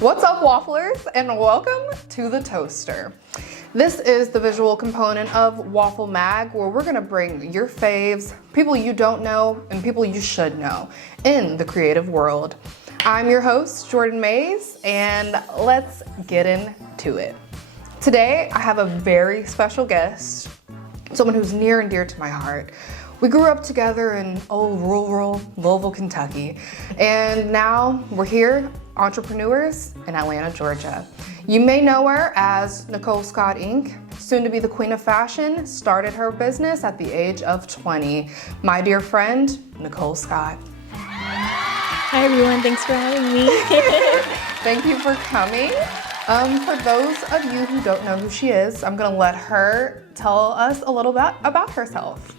What's up, wafflers, and welcome to the Toaster. This is the visual component of WAFFLE Mag, where we're gonna bring your faves, people you don't know, and people you should know in the creative world. I'm your host, Jordan Mays, and let's get into it. Today, I have a very special guest, someone who's near and dear to my heart. We grew up together in old rural Louisville, Kentucky, and now we're here, entrepreneurs in Atlanta, Georgia. You may know her as Nicole Scott Inc, soon to be the queen of fashion, started her business at the age of 20. My dear friend, Nicole Scott. Hi everyone, thanks for having me. Thank you for coming. For those of you who don't know who she is, I'm gonna let her tell us a little bit about herself.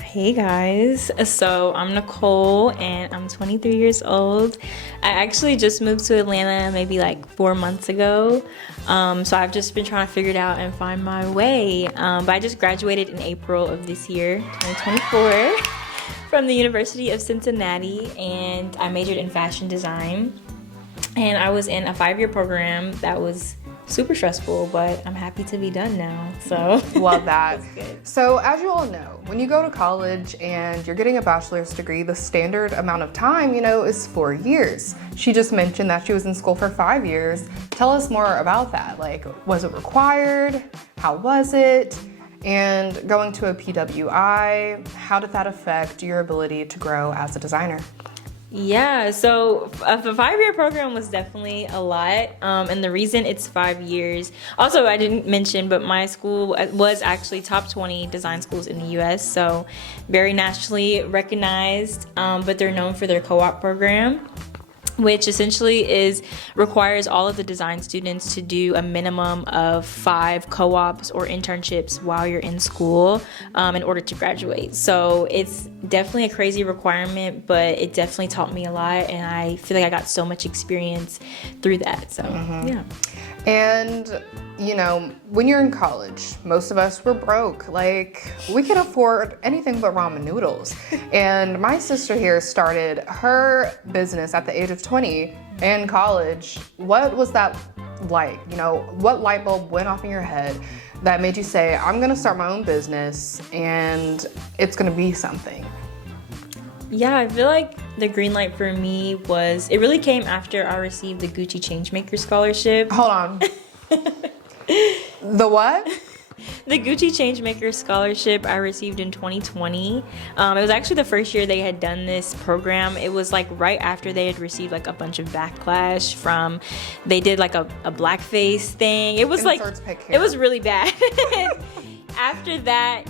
Hey guys, so I'm Nicole and I'm 23 years old. I actually just moved to Atlanta maybe like 4 months ago. So I've just been trying to figure it out and find my way. But I just graduated in April of this year, 2024, from the University of Cincinnati, and I majored in fashion design. And I was in a 5-year program that was super stressful, but I'm happy to be done now, so. Love that. That's good. So as you all know, when you go to college and you're getting a bachelor's degree, the standard amount of time, is 4 years. She just mentioned that she was in school for 5 years. Tell us more about that. Like, was it required? How was it? And going to a PWI, how did that affect your ability to grow as a designer? Yeah, so the 5-year program was definitely a lot, and the reason it's 5 years, also I didn't mention, but my school was actually top 20 design schools in the US, so very nationally recognized, but they're known for their co-op program, which essentially requires all of the design students to do a minimum of 5 co-ops or internships while you're in school in order to graduate. So it's definitely a crazy requirement, but it definitely taught me a lot, and I feel like I got so much experience through that. So yeah. And when you're in college, most of us were broke. Like, we could afford anything but ramen noodles. And my sister here started her business at the age of 20 in college. What was that like? What light bulb went off in your head that made you say, I'm gonna start my own business and it's gonna be something? Yeah, I feel like the green light for me it really came after I received the Gucci Changemaker Scholarship. Hold on. The what? The Gucci Changemaker Scholarship I received in 2020. It was actually the first year they had done this program. It was like right after they had received like a bunch of backlash they did like a blackface thing. It was it was really bad. After that,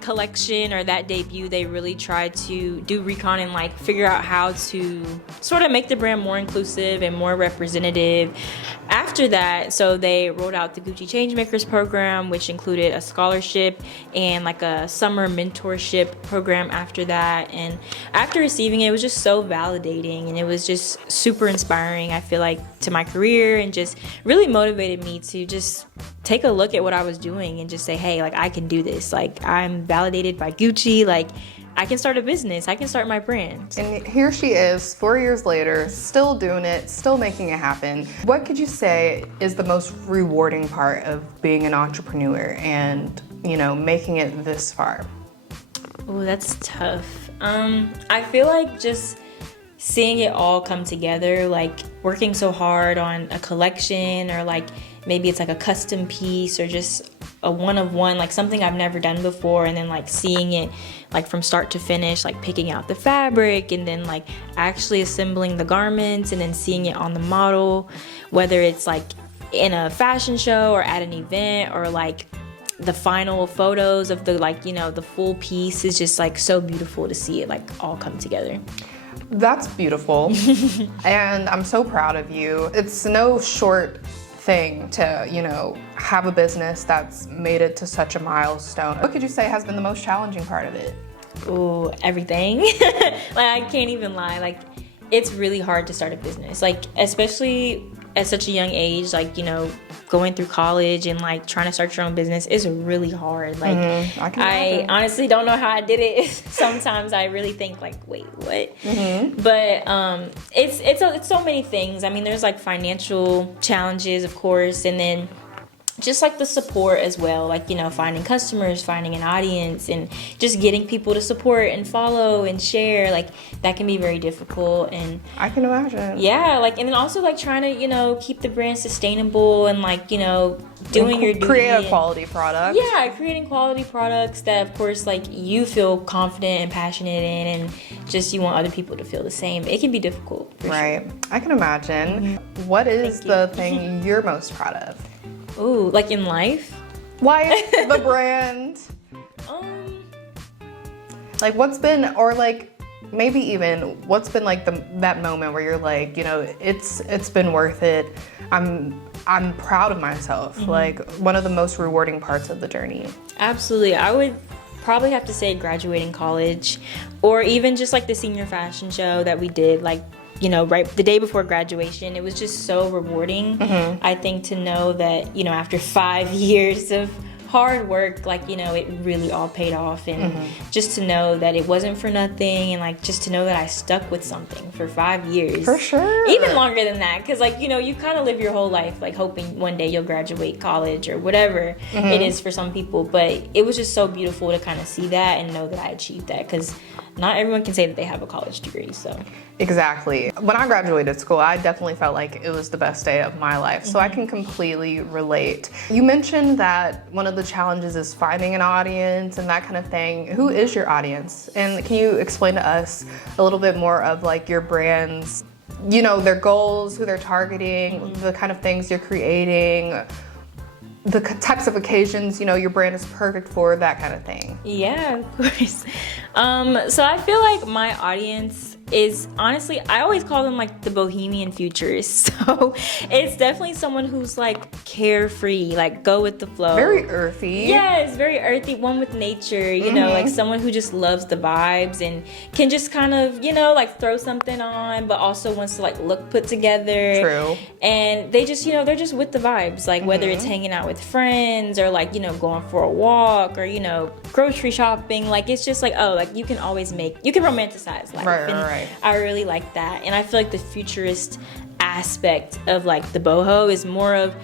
collection or that debut, they really tried to do recon and figure out how to sort of make the brand more inclusive and more representative. After that, so they rolled out the Gucci Changemakers program, which included a scholarship and a summer mentorship program after that. And after receiving it, it was just so validating, and it was just super inspiring, I feel like, to my career, and just really motivated me to just take a look at what I was doing and just say, hey, I can do this. I'm validated by Gucci. I can start a business. I can start my brand. And here she is, 4 years later, still doing it, still making it happen. What could you say is the most rewarding part of being an entrepreneur and, making it this far? Oh, that's tough. I feel like just seeing it all come together, working so hard on a collection, or maybe it's a custom piece, or just a one-of-one, something I've never done before, and then seeing it from start to finish, picking out the fabric, and then actually assembling the garments, and then seeing it on the model, whether it's in a fashion show or at an event, or the final photos of the the full piece is just so beautiful to see it all come together. That's beautiful. And I'm so proud of you. It's no short thing to, have a business that's made it to such a milestone. What could you say has been the most challenging part of it? Ooh, everything. I can't even lie. It's really hard to start a business. Especially at such a young age, like, you know, going through college and like trying to start your own business is really hard. Like, I honestly don't know how I did it. Sometimes I really think like, wait, what? But it's so many things. I mean, there's like financial challenges, of course, and then just like the support as well, like, you know, finding customers, finding an audience, and just getting people to support and follow and share, like that can be very difficult. And I can imagine. Yeah, like, and then also like trying to, you know, keep the brand sustainable and like, you know, doing your duty. Create a quality product. Yeah, creating quality products that of course like you feel confident and passionate in, and just you want other people to feel the same. It can be difficult. Right. Sure. I can imagine. What is the thing you're most proud of? Ooh, like in life? Life, the brand. Like what's been, or like maybe even what's been like that moment where you're like, you know, it's been worth it. I'm proud of myself. Like one of the most rewarding parts of the journey. Absolutely. I would probably have to say graduating college, or even just like the senior fashion show that we did, like, you know, right the day before graduation. It was just so rewarding. I think to know that, you know, after 5 years of hard work, like, you know, it really all paid off, and just to know that it wasn't for nothing, and like just to know that I stuck with something for 5 years. For sure. Even longer than that, because like, you know, you kind of live your whole life like hoping one day you'll graduate college or whatever it is for some people, but it was just so beautiful to kind of see that and know that I achieved that, because not everyone can say that they have a college degree. So exactly. When I graduated school, I definitely felt like it was the best day of my life. So I can completely relate. You mentioned that one of the challenges is finding an audience and that kind of thing. Who is your audience? And can you explain to us a little bit more of like your brand's, you know, their goals, who they're targeting, the kind of things you're creating, the types of occasions, you know, your brand is perfect for, that kind of thing? Yeah, of course. So I feel like my audience is, honestly, I always call them like the bohemian futurists. So it's definitely someone who's like carefree, like go with the flow. Very earthy. Yes, very earthy, one with nature, you know, like someone who just loves the vibes and can just kind of, you know, like throw something on, but also wants to like look put together. True. And they just, you know, they're just with the vibes, like whether it's hanging out with friends or like, you know, going for a walk or, you know, grocery shopping. Like it's just like, oh, like you can romanticize life. Right. I really like that. And I feel like the futurist aspect of like the boho is more of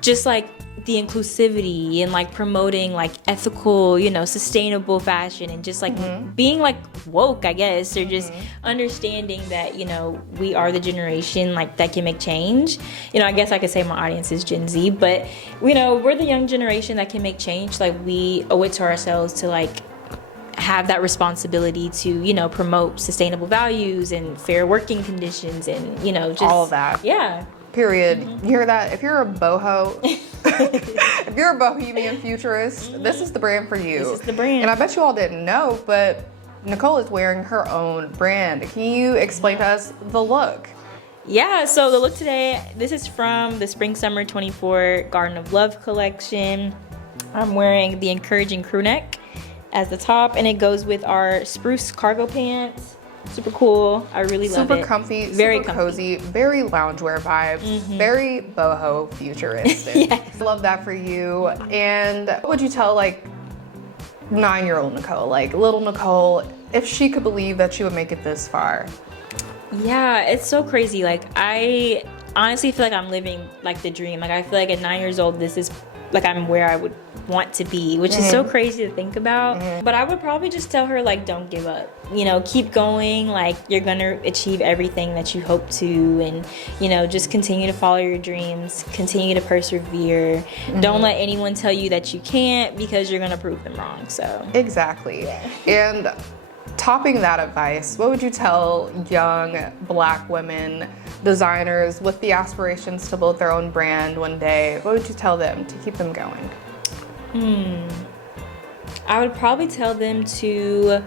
just like the inclusivity and like promoting like ethical, you know, sustainable fashion, and just like being like woke, I guess, or just understanding that, you know, we are the generation like that can make change. You know, I guess I could say my audience is Gen Z, but you know, we're the young generation that can make change. Like we owe it to ourselves to like have that responsibility to, you know, promote sustainable values and fair working conditions, and, you know, just all of that. Yeah. Period. You hear that? If you're a boho, if you're a bohemian futurist, this is the brand for you. This is the brand. And I bet you all didn't know, but Nicole is wearing her own brand. Can you explain to us the look? Yeah, so the look today, this is from the Spring Summer 24 Garden of Love collection. I'm wearing the encouraging crew neck as the top, and it goes with our spruce cargo pants. Super cool. I really love it. Super comfy, very super cozy, very loungewear vibes, very boho futuristic. Yes. Love that for you. And what would you tell like 9-year-old Nicole, like little Nicole, if she could believe that she would make it this far? Yeah, it's so crazy. Like I honestly feel like I'm living like the dream. Like I feel like at 9 years old, this is like I'm where I would want to be, which is so crazy to think about. But I would probably just tell her like, don't give up, you know, keep going, like you're gonna achieve everything that you hope to, and you know, just continue to follow your dreams, continue to persevere. Don't let anyone tell you that you can't, because you're gonna prove them wrong. So exactly. And topping that advice, what would you tell young Black women designers with the aspirations to build their own brand one day? What would you tell them to keep them going? I would probably tell them to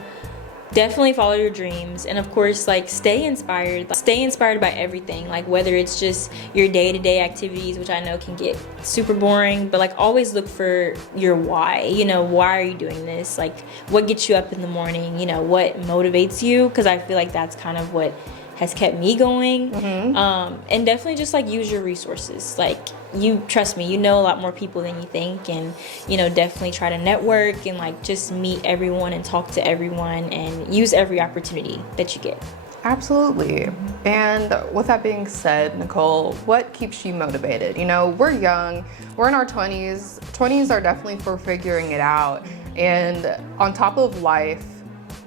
definitely follow your dreams, and of course like stay inspired by everything, like whether it's just your day-to-day activities, which I know can get super boring, but like always look for your why. You know, why are you doing this? Like what gets you up in the morning? You know, what motivates you? Because I feel like that's kind of what has kept me going. And definitely just like use your resources. Like, you trust me, you know a lot more people than you think, and you know, definitely try to network and like just meet everyone and talk to everyone and use every opportunity that you get. Absolutely. And with that being said, Nicole, what keeps you motivated? You know, we're young, we're in our 20s. 20s are definitely for figuring it out. And on top of life,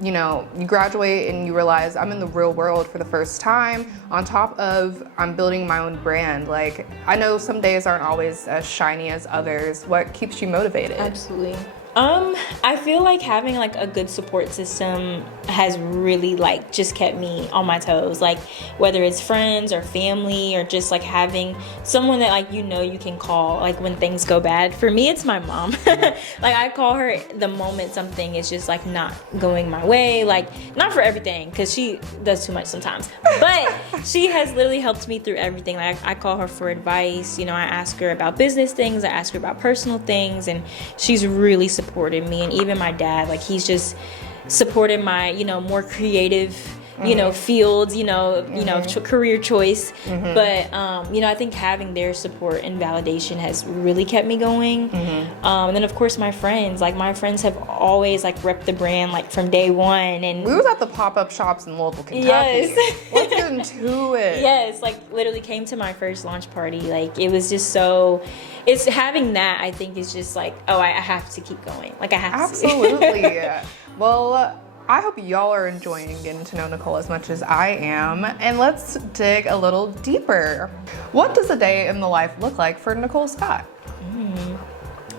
you know, you graduate and you realize I'm in the real world for the first time. On top of I'm building my own brand. Like, I know some days aren't always as shiny as others. What keeps you motivated? Absolutely. I feel like having like a good support system has really like just kept me on my toes. Like, whether it's friends or family or just like having someone that like, you know, you can call like when things go bad. For me, it's my mom. Like, I call her the moment something is just like not going my way. Like, not for everything, because she does too much sometimes, but she has literally helped me through everything. Like, I call her for advice. You know, I ask her about business things, I ask her about personal things, and she's really supported me. And even my dad, like, he's just supported my, you know, more creative, you know, fields, you know, career choice. But you know, I think having their support and validation has really kept me going. And then of course my friends have always like repped the brand like from day one. And we was at the pop-up shops in Louisville, Kentucky. Yes. Let's get into it. Yes, like literally came to my first launch party. Like, it was just so, it's having that, I think, is just like, oh, I have to keep going. Like, I have Absolutely. to. Well, I hope y'all are enjoying getting to know Nicole as much as I am. And let's dig a little deeper. What does a day in the life look like for Nicole Scott?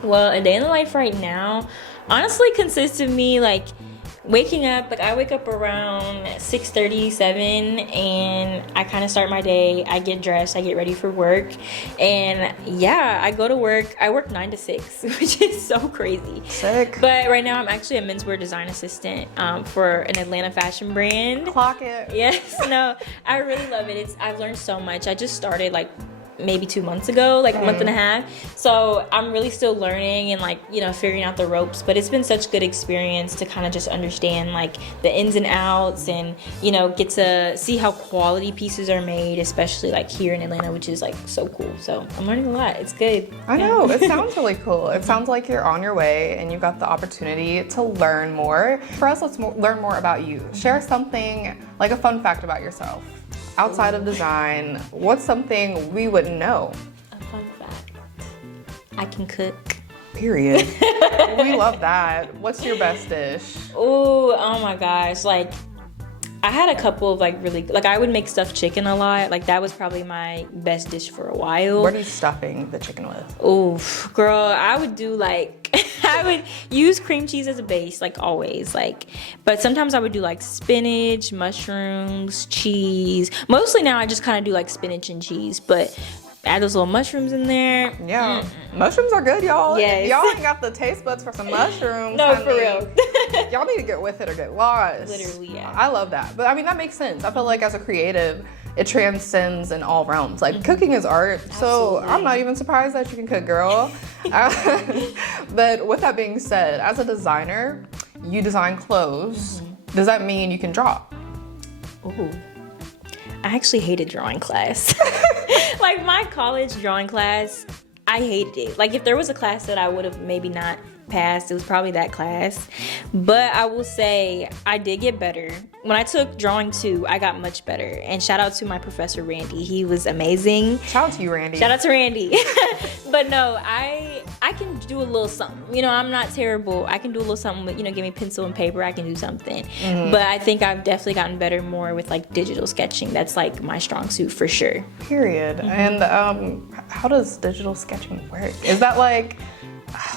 Well, a day in the life right now honestly consists of me like waking up. Like, I wake up around 6:30, 7, and I kind of start my day. I get dressed, I get ready for work, and yeah, I go to work. I work 9 to 6, which is so crazy. Sick. But right now I'm actually a menswear design assistant for an Atlanta fashion brand. Clock it. Yes, no, I really love it. I've learned so much. I just started like maybe 2 months ago, like a month and a half. So I'm really still learning and like, you know, figuring out the ropes, but it's been such good experience to kind of just understand like the ins and outs and, you know, get to see how quality pieces are made, especially like here in Atlanta, which is like so cool. So I'm learning a lot. It's good. I know, it sounds really cool. It sounds like you're on your way and you've got the opportunity to learn more. For us, let's learn more about you. Share something, like a fun fact about yourself. Outside of design, what's something we wouldn't know? A fun fact. I can cook. Period. We love that. What's your best dish? Oh my gosh. Like, I had a couple of like really, like, I would make stuffed chicken a lot. Like, that was probably my best dish for a while. What are you stuffing the chicken with? Oh, girl, I would do like, I would use cream cheese as a base, like always. Like, but sometimes I would do like spinach, mushrooms, cheese. Mostly now I just kind of do like spinach and cheese, but add those little mushrooms in there. Yeah, mushrooms are good, y'all. Yes. If y'all ain't got the taste buds for some mushrooms, No, honey, for real. y'all need to get with it or get lost. Literally, yeah. I love that. But I mean, that makes sense. I feel like as a creative, it transcends in all realms. Like, cooking is art, so Absolutely. I'm not even surprised that you can cook, girl. But with that being said, as a designer, you design clothes. Does that mean you can draw? Ooh. I actually hated drawing class. Like, my college drawing class, I hated it. Like, if there was a class that I would have maybe not passed, it was probably that class. But I will say I did get better. When I took drawing 2, I got much better. And shout out to my professor, Randy. He was amazing. Shout out to you, Randy. Shout out to Randy. But no, I can do a little something. You know, I'm not terrible. I can do a little something with, you know, give me pencil and paper, I can do something. But I think I've definitely gotten better more with like digital sketching. That's like my strong suit for sure. Period. And how does digital sketching work? Is that like,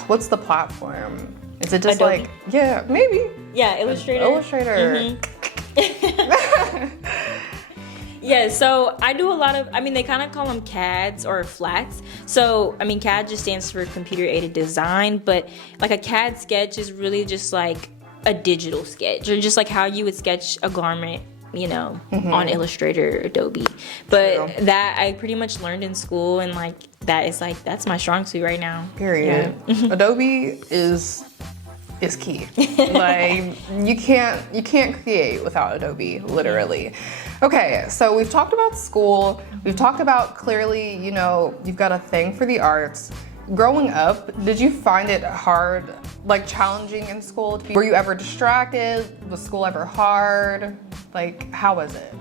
what's the platform? Is it just Adobe. like, yeah, maybe. Yeah, Illustrator. Illustrator. Yeah, so I do a lot of, I mean, they kind of call them CADs or flats. So, I mean, CAD just stands for computer aided design, but like a CAD sketch is really just like a digital sketch, or just like how you would sketch a garment, you know, on Illustrator or Adobe. But True. that I pretty much learned in school, and like that is like, that's my strong suit right now. Period. Yeah. Adobe is is key. Like you can't create without Adobe, literally. Okay, so we've talked about school. We've talked about clearly, you know, you've got a thing for the arts. Growing up, did you find it hard, like challenging in school? Were you ever distracted? Was school ever hard? Like, how was it?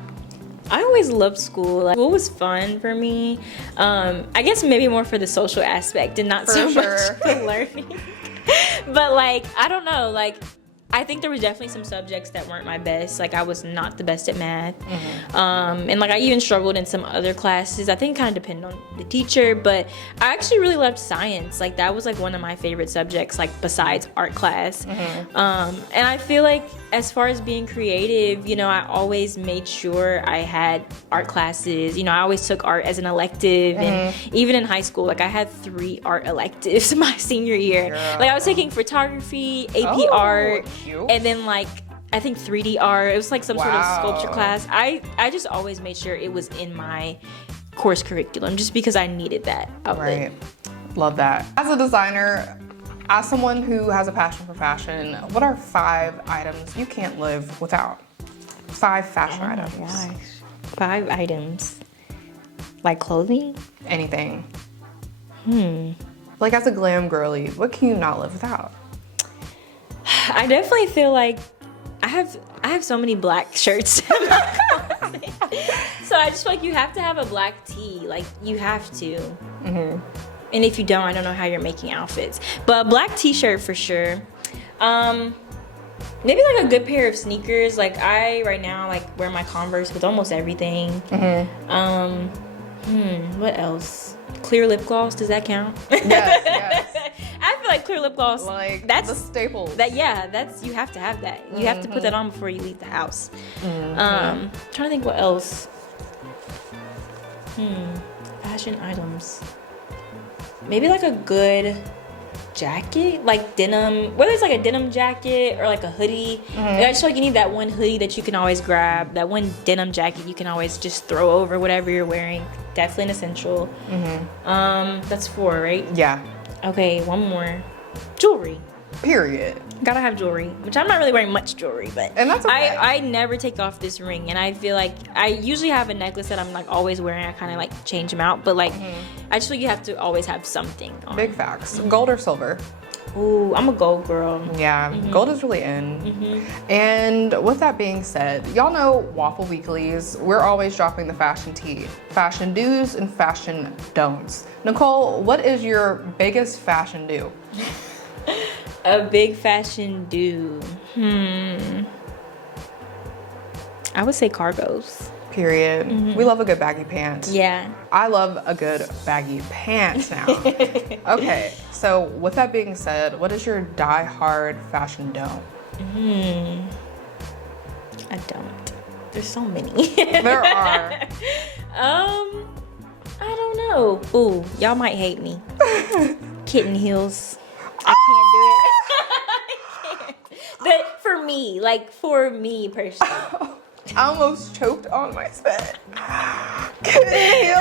I always loved school. Like, school was fun for me. I guess maybe more for the social aspect and not so much the learning. But like, I don't know, like, I think there was definitely some subjects that weren't my best. Like, I was not the best at math. And like, I even struggled in some other classes. I think it kind of depended on the teacher, but I actually really loved science. Like, that was like one of my favorite subjects, like besides art class. And I feel like as far as being creative, you know, I always made sure I had art classes. You know, I always took art as an elective. And even in high school, like I had 3 art electives my senior year. Like, I was taking photography, AP art, cute. And then like I think 3D art. It was like some sort of sculpture class. I just always made sure it was in my course curriculum just because I needed that outlet. Right. Love that. As a designer, as someone who has a passion for fashion, what are 5 items you can't live without? 5 fashion items. Gosh. 5 items. Like clothing? Anything. Like as a glam girly, what can you not live without? I definitely feel like I have so many black shirts in my closet. So I just feel like you have to have a black tee. Like, you have to. And if you don't, I don't know how you're making outfits. But a black t-shirt for sure. Maybe like a good pair of sneakers. Like, I right now like wear my Converse with almost everything. What else? Clear lip gloss, does that count? Yes. I feel like clear lip gloss, Like, that's the staples. That's you have to have that. You have to put that on before you leave the house. Trying to think what else. Fashion items. Maybe like a good jacket, like denim, whether it's like a denim jacket or like a hoodie. I just feel like you need that one hoodie that you can always grab, that one denim jacket you can always just throw over whatever you're wearing. Definitely an essential. That's 4, right? Yeah. Okay, one more. Jewelry. Period. Gotta have jewelry, which I'm not really wearing much jewelry, but And that's okay. I never take off this ring, and I feel like I usually have a necklace that I'm like always wearing. I kind of like change them out, but like I just feel you have to always have something on. Big facts. Gold or silver? Ooh, I'm a gold girl. Yeah, gold is really in. And with that being said, y'all know Waffle Weeklies. We're always dropping the fashion tea, fashion do's and fashion don'ts. Nicole, what is your biggest fashion do? A big fashion do. I would say cargos. Period. We love a good baggy pant. Yeah. I love a good baggy pant now. Okay, so with that being said, what is your die-hard fashion don't? I don't. There's so many. There are. I don't know. Ooh, y'all might hate me. Kitten heels. I can't do it. I can't. For me personally. I almost choked on my spit. Kitten heels.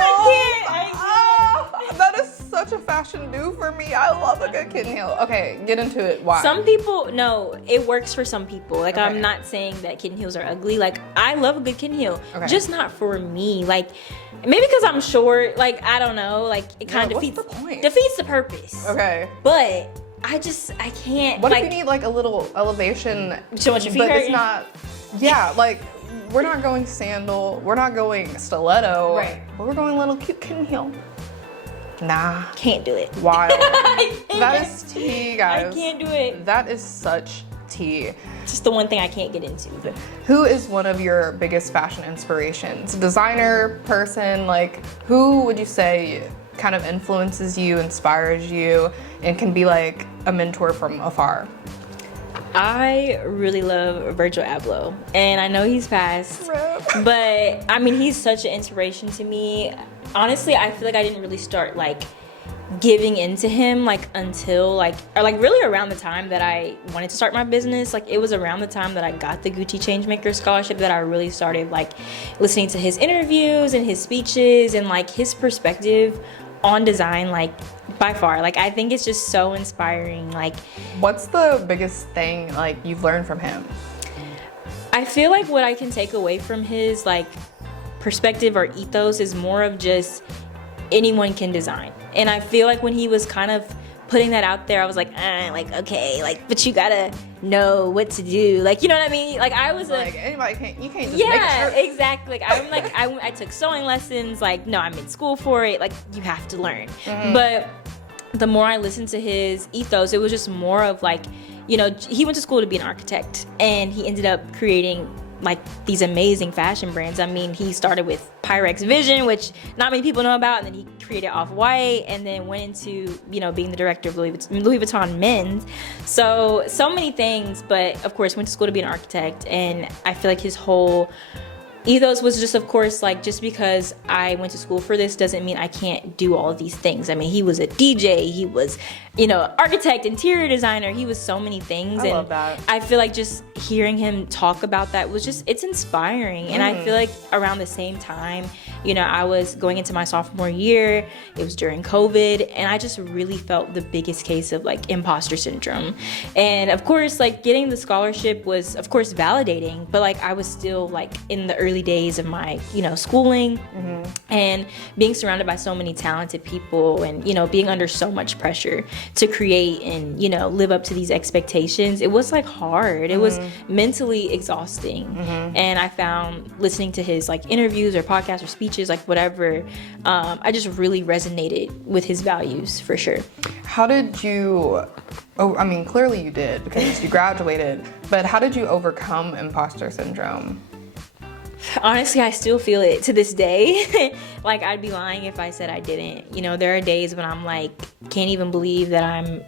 I can't. That is such a fashion do for me. I love a good kitten heel. Okay, get into it. Why? Some people, no, it works for some people. Like, Okay. I'm not saying that kitten heels are ugly. Like, I love a good kitten heel. Okay. Just not for me. Like, maybe because I'm short. Like, I don't know. Like, it kind of what's the point? defeats the purpose. Okay. But I can't. What like, if you need like a little elevation? So much your feet but hurting? it's not. Yeah, like we're not going sandal. We're not going stiletto. Right. But we're going little cute kitten heel. Nah. Can't do it. Wild. I can't. That is tea, guys. I can't do it. That is such tea. It's just the one thing I can't get into. Who is one of your biggest fashion inspirations? Designer, person, like who would you say kind of influences you, inspires you, and can be like a mentor from afar? I really love Virgil Abloh, and I know he's passed, Rip. but I mean, he's such an inspiration to me. Honestly, I feel like I didn't really start like giving into him like until like, or like really around the time that I wanted to start my business. Like, it was around the time that I got the Gucci Changemaker Scholarship that I really started like listening to his interviews and his speeches, and like his perspective on design, like by far. Like I think it's just so inspiring. Like, what's the biggest thing like you've learned from him? I feel like what I can take away from his like perspective or ethos is more of just anyone can design. And I feel like when he was kind of putting that out there, I was like okay, like, but you gotta know what to do, like, you know what I mean? Like I was like anybody can't, you can't just yeah, make a shirt. exactly. Like I'm like I took sewing lessons, like no, I'm in school for it, like you have to learn. But the more I listened to his ethos, it was just more of like, you know, he went to school to be an architect and he ended up creating like these amazing fashion brands. I mean, he started with Pyrex Vision, which not many people know about, and then he created Off-White, and then went into, you know, being the director of Louis Vuitton Men's. So many things, but of course went to school to be an architect, and I feel like his whole ethos was just, of course, like, just because I went to school for this doesn't mean I can't do all of these things. I mean, he was a DJ, he was, you know, architect, interior designer, he was so many things. I love that. I feel like just hearing him talk about that was just, it's inspiring. And I feel like around the same time, you know, I was going into my sophomore year, it was during COVID, and I just really felt the biggest case of like imposter syndrome. And of course, like getting the scholarship was of course validating, but like I was still like in the early days of my, you know, schooling, and being surrounded by so many talented people, and, you know, being under so much pressure to create and, you know, live up to these expectations. It was like hard. It was mentally exhausting. And I found listening to his like interviews or podcasts or speeches, like whatever, I just really resonated with his values for sure. How did you, I mean, clearly you did because you graduated, but how did you overcome imposter syndrome? Honestly, I still feel it to this day. Like, I'd be lying if I said I didn't. You know, there are days when I'm like, can't even believe that I'm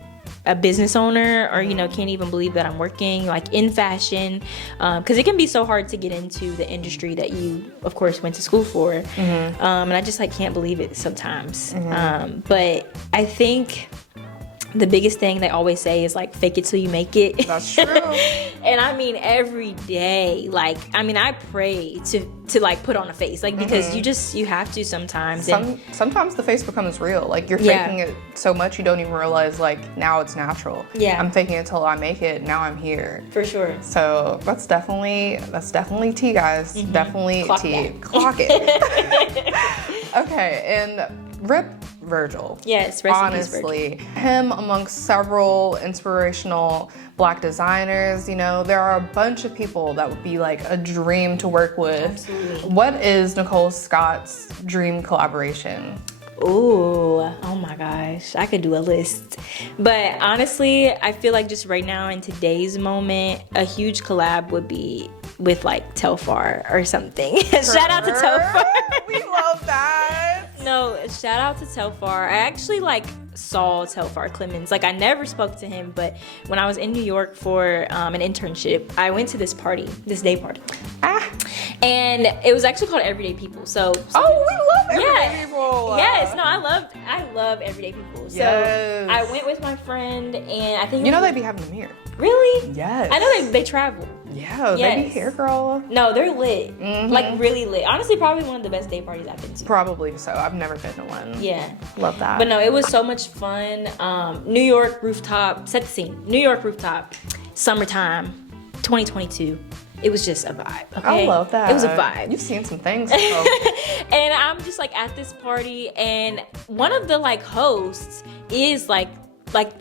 a business owner, or, you know, can't even believe that I'm working like in fashion, because it can be so hard to get into the industry that you, of course, went to school for. And I just like can't believe it sometimes. But I think the biggest thing they always say is like, fake it till you make it. That's true. And I mean, every day, like, I mean, I pray to like put on a face, like, because you have to sometimes. Sometimes the face becomes real. Like, you're Yeah. faking it so much you don't even realize, like, now it's natural. Yeah. I'm faking it till I make it. Now I'm here. For sure. So that's definitely tea, guys. Definitely Clock tea. that. Clock it. Okay, and Rip Virgil. Yes, rest in peace, Virgil. Honestly, him amongst several inspirational Black designers, you know, there are a bunch of people that would be like a dream to work with. Absolutely. What is Nicole Scott's dream collaboration? Ooh, oh my gosh, I could do a list. But honestly, I feel like just right now in today's moment, a huge collab would be with like Telfar or something. Shout out to Telfar. We love that. No, shout out to Telfar. I actually like saw Telfar Clemens. Like, I never spoke to him, but when I was in New York for an internship, I went to this day party. And it was actually called Everyday People. So Oh, we love Everyday People. Yes, no, I love Everyday People. So Yes. I went with my friend, and I think You know they be having them here. really? Yes. I know they travel. Yeah, they be Yes. here, girl. No, they're lit. Like, really lit. Honestly, probably one of the best day parties I've been to. Probably so. I've never been to one. Yeah. Love that. But no, it was so much fun. New York rooftop, set the scene. New York rooftop, summertime, 2022. It was just a vibe. Okay? I love that. It was a vibe. You've seen some things. So. And I'm just like at this party, and one of the like hosts is like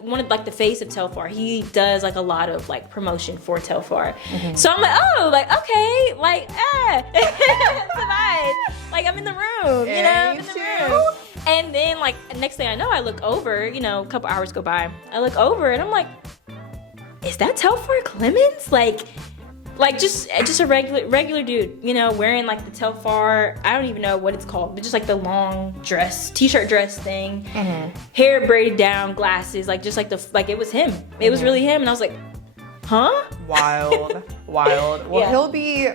one of like the face of Telfar. He does like a lot of like promotion for Telfar. So I'm like, oh, like, okay, like, it's a vibe. Like, I'm in the room, you know, I'm in the room. And then like next thing I know, I look over, you know, a couple hours go by. I look over and I'm like, is that Telfar Clemens? Like just a regular dude, you know, wearing like the Telfar, I don't even know what it's called, but just like the long dress, t-shirt dress thing, hair braided down, glasses, like just like it was him. It was really him, and I was like, huh? Wild. Well, Yeah. he'll be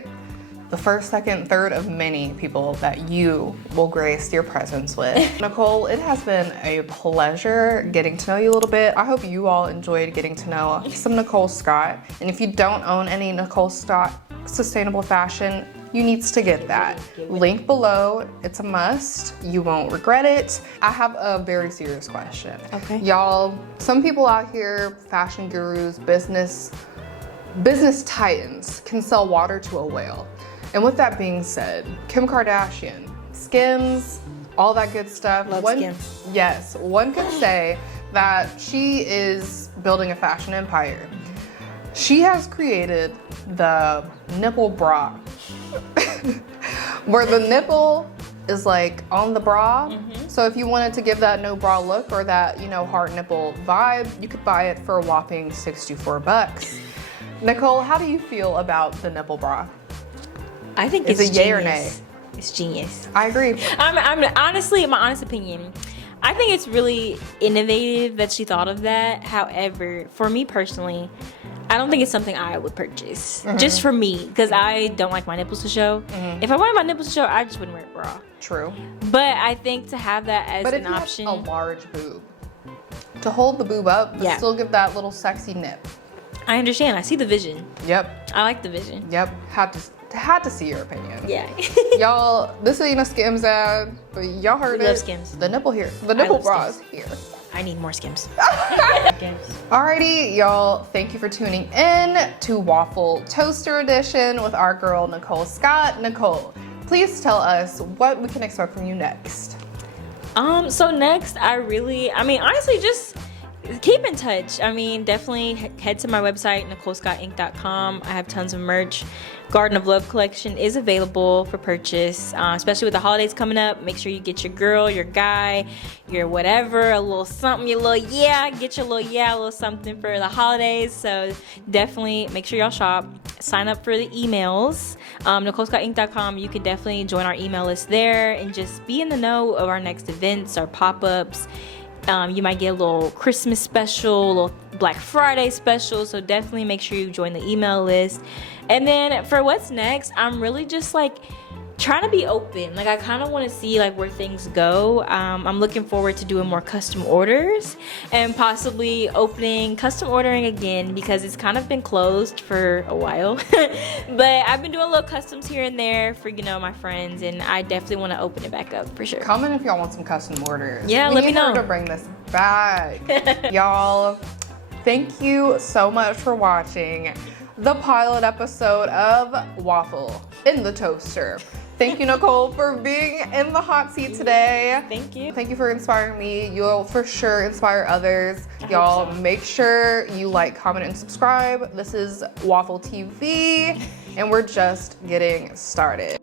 the first, second, third of many people that you will grace your presence with. Nicole, it has been a pleasure getting to know you a little bit. I hope you all enjoyed getting to know some Nicole Scott. And if you don't own any Nicole Scott sustainable fashion, you needs to get that. Link below, it's a must. You won't regret it. I have a very serious question. Okay. Y'all, some people out here, fashion gurus, business titans, can sell water to a whale. And with that being said, Kim Kardashian, Skims, all that good stuff. Love Skims. Yes, one could say that she is building a fashion empire. She has created the nipple bra, where the nipple is like on the bra. So if you wanted to give that no bra look or that, you know, hard nipple vibe, you could buy it for a whopping $64. Nicole, how do you feel about the nipple bra? I think Is it's it yay genius. or nay? It's genius. I agree. I'm honestly, my honest opinion, I think it's really innovative that she thought of that. However, for me personally, I don't think it's something I would purchase. Just for me, because I don't like my nipples to show. If I wanted my nipples to show, I just wouldn't wear a bra. True. But I think to have that as But if an you option, have a large boob, to hold the boob up, but Yeah. still give that little sexy nip. I understand. I see the vision. Yep. I like the vision. Yep. Had to see your opinion. Yeah. Y'all, this ain't a Skims ad, but y'all heard We it. love Skims. The nipple here. The nipple love bra is Skims. here. I need more Skims. Alrighty, y'all, thank you for tuning in to Waffle Toaster Edition with our girl, Nicole Scott. Nicole, please tell us what we can expect from you next. So next, honestly, just keep in touch. I mean, definitely head to my website, NicoleScottInc.com. I have tons of merch. Garden of Love collection is available for purchase, especially with the holidays coming up. Make sure you get your girl, your guy, your whatever, a little something, get your little something for the holidays. So definitely make sure y'all shop. Sign up for the emails. NicoleScottInc.com. You could definitely join our email list there and just be in the know of our next events, our pop-ups. You might get a little Christmas special, a little Black Friday special, so definitely make sure you join the email list. And then for what's next, I'm really just like trying to be open. Like I kind of want to see like where things go. I'm looking forward to doing more custom orders and possibly opening custom ordering again because it's kind of been closed for a while. But I've been doing little customs here and there for, you know, my friends, and I definitely want to open it back up for sure. Comment if y'all want some custom orders. Yeah, we let me need her know. to bring this back. Y'all, thank you so much for watching the pilot episode of Waffle in the Toaster. Thank you, Nicole, for being in the hot seat today. Thank you. Thank you for inspiring me. You'll for sure inspire others. Y'all, make sure you like, comment, and subscribe. This is WAFFLE TV, and we're just getting started.